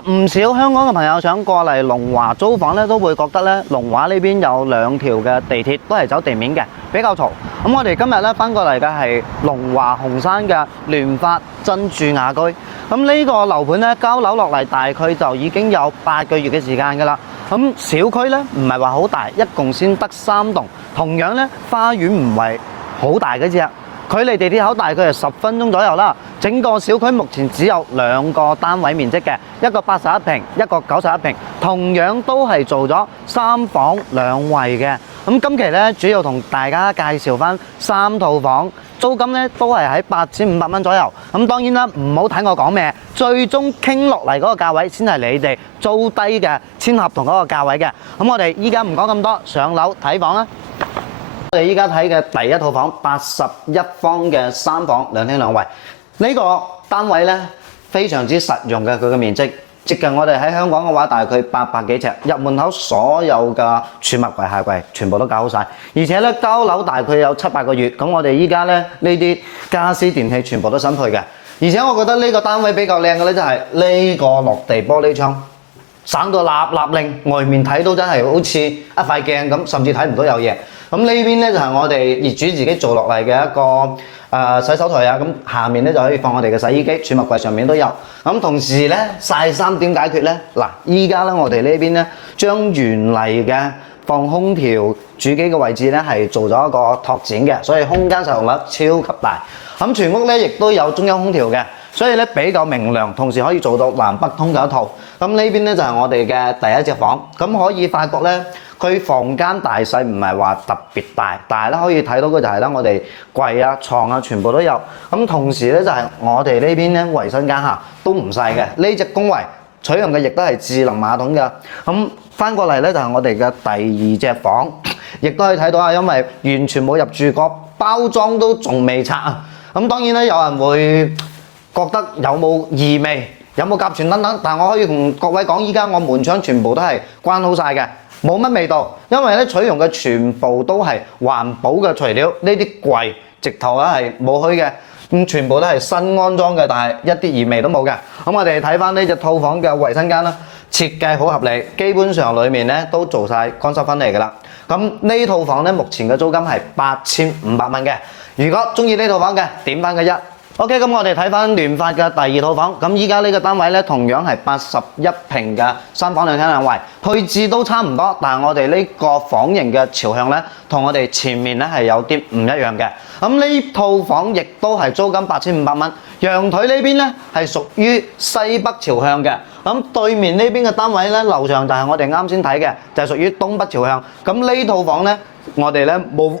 唔少香港嘅朋友想過嚟龍華租房咧，都會覺得咧龍華呢邊有兩條嘅地鐵都係走地面嘅，比較嘈。咁我哋今日咧翻過嚟嘅係龍華紅山嘅聯發珍珠雅居。咁呢個樓盤咧交樓落嚟大概就已經有8個月嘅時間㗎啦。咁小區咧唔係話好大，一共先得3棟。同樣咧花園唔係好大嘅啫。距離地鐵口大概係10分鐘左右啦。整個小區目前只有2個單位面積嘅，一個81平，一個91平，同樣都係做咗3房2衛嘅。咁今期咧主要同大家介紹翻3套房，租金咧都係喺8500蚊左右。咁當然啦，唔好睇我講咩，最終傾落嚟嗰個價位先係你哋租低嘅簽合同嗰個價位嘅。咁我哋依家唔講咁多，上樓睇房啦。我哋依家睇嘅第一套房，81方嘅3房2廳2衛，呢個單位咧非常之實用嘅，佢嘅面積接近我哋喺香港嘅話，大概800幾尺，入門口所有嘅儲物櫃、鞋櫃全部都搞好晒，而且咧交樓大概有7、8個月，咁我哋依家咧呢啲家私電器全部都新配嘅，而且我覺得呢個單位比較靚嘅咧就係呢個落地玻璃窗。省到立立令，外面睇到真係好似一塊鏡咁，甚至睇唔到有嘢。咁呢邊咧就係我哋業主自己做落嚟嘅一個洗手台啊，咁下面咧就可以放我哋嘅洗衣機，儲物櫃上面都有。咁同時咧曬衫點解決咧？嗱，依家咧我哋呢邊咧將原嚟嘅放空調主機嘅位置咧係做咗一個拓展嘅，所以空間使用率超級大。咁全屋咧亦都有中央空調嘅。所以咧比較明亮，同時可以做到南北通嘅一套。咁呢邊咧就係我哋嘅第一隻房，咁可以發覺咧，佢房間大細唔係話特別大，但係咧可以睇到嘅就係咧，我哋櫃啊、床啊全部都有。咁同時咧就係我哋呢邊咧衞生間嚇都唔細嘅，呢隻公衞採用嘅亦都係智能馬桶嘅。咁翻過嚟咧就係我哋嘅第二隻房，亦都可以睇到啊，因為完全冇入住過，包裝都仲未拆啊。咁當然咧有人會覺得有冇異味，有冇甲醛等等，但我可以同各位講，依家我門窗全部都係關好晒嘅，冇乜味道，因為咧採用嘅全部都係環保嘅材料，呢啲櫃直頭咧係冇虛嘅，咁全部都係新安裝嘅，但係一啲異味都冇嘅。咁我哋睇翻呢隻套房嘅衞生間啦，設計好合理，基本上裡面咧都做晒乾濕分離㗎啦。咁呢套房咧目前嘅租金係8500蚊嘅，如果中意呢套房嘅點翻個1。OK， 咁我哋睇翻聯發嘅第2套房，咁依家呢個單位咧同樣係81平嘅3房2廳2衛，配置都差唔多，但係我哋呢個房型嘅朝向咧同我哋前面咧係有啲唔一樣嘅。咁呢套房亦都係租金8500蚊，陽台呢邊咧係屬於西北朝向嘅，咁對面呢邊嘅單位咧樓上就係我哋啱先睇嘅，就係屬於東北朝向。咁呢套房咧我哋咧冇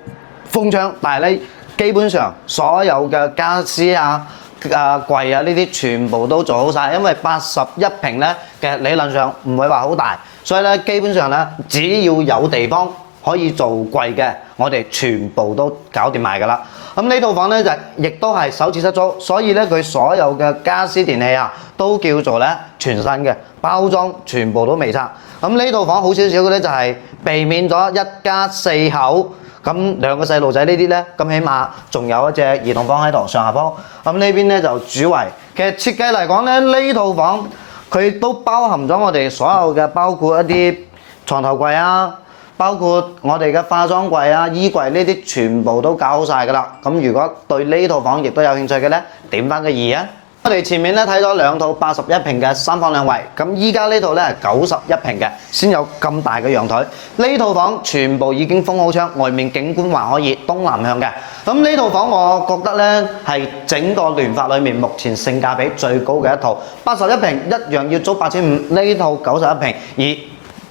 風窗，但係咧基本上所有嘅家私啊、櫃啊呢啲全部都做好晒，因為81平咧嘅理論上唔會話好大，所以咧基本上咧只要有地方可以做櫃嘅，我哋全部都搞掂埋㗎啦。咁呢套房咧就亦都係首次出租，所以咧佢所有嘅家私電器啊都叫做咧全新嘅，包裝全部都未拆。咁呢套房好少少嘅咧就係避免咗一家4口。咁2個細路仔呢啲咧，咁起碼仲有一隻兒童房喺度上下鋪。咁呢邊咧就主衛。其實設計嚟講咧，呢套房佢都包含咗我哋所有嘅，包括一啲床頭櫃啊，包括我哋嘅化妝櫃啊、衣櫃呢啲，全部都搞好晒㗎啦。咁如果對呢套房亦都有興趣嘅咧，點翻個2啊！我哋前面咧睇咗2套81平嘅3房2衛，咁依家呢套咧係91平嘅，先有咁大嘅陽台。呢套房全部已經封好窗，外面景觀還可以，東南向嘅。咁呢套房我覺得咧係整個聯發裏面目前性價比最高嘅一套，81平一樣要租8500，呢套91平而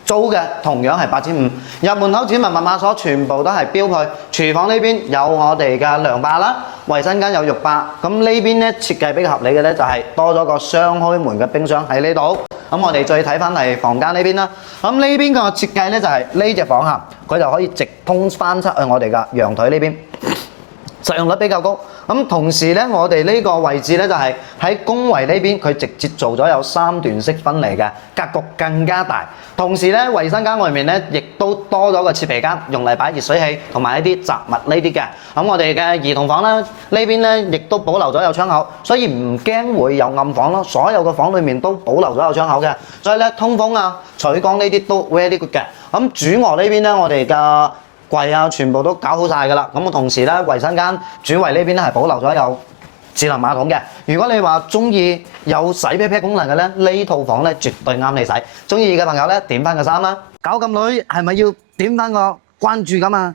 租嘅同樣係8500，入門口指紋密碼鎖全部都係標配。廚房呢邊有我哋嘅涼霸啦，衞生間有浴霸。咁呢邊咧設計比較合理嘅咧就係多咗個雙開門嘅冰箱喺呢度。咁我哋再睇翻係房間呢邊啦。咁呢邊個設計咧就係呢隻房嚇，佢就可以直通翻出去我哋嘅陽台呢邊。實用率比較高，咁同時咧，我哋呢個位置咧就係喺宮位呢邊，佢直接做咗有3段式分離嘅，格局更加大。同時咧，衞生間外面咧亦都多咗個設備間，用嚟擺熱水器同埋一啲雜物呢啲嘅。咁我哋嘅兒童房咧呢邊咧亦都保留咗有窗口，所以唔驚會有暗房咯。所有嘅房裡面都保留咗有窗口嘅，所以咧通風啊、採光呢啲都 very good 嘅。咁主臥呢邊咧，我哋嘅櫃啊，全部都搞好晒㗎啦。咁同時咧，衞生間主衞呢邊咧係保留咗有智能馬桶嘅。如果你話中意有洗啤啤功能嘅咧，呢套房咧絕對啱你洗。中意嘅朋友咧點翻個3啦。搞咁耐係咪要點翻個關注咁啊？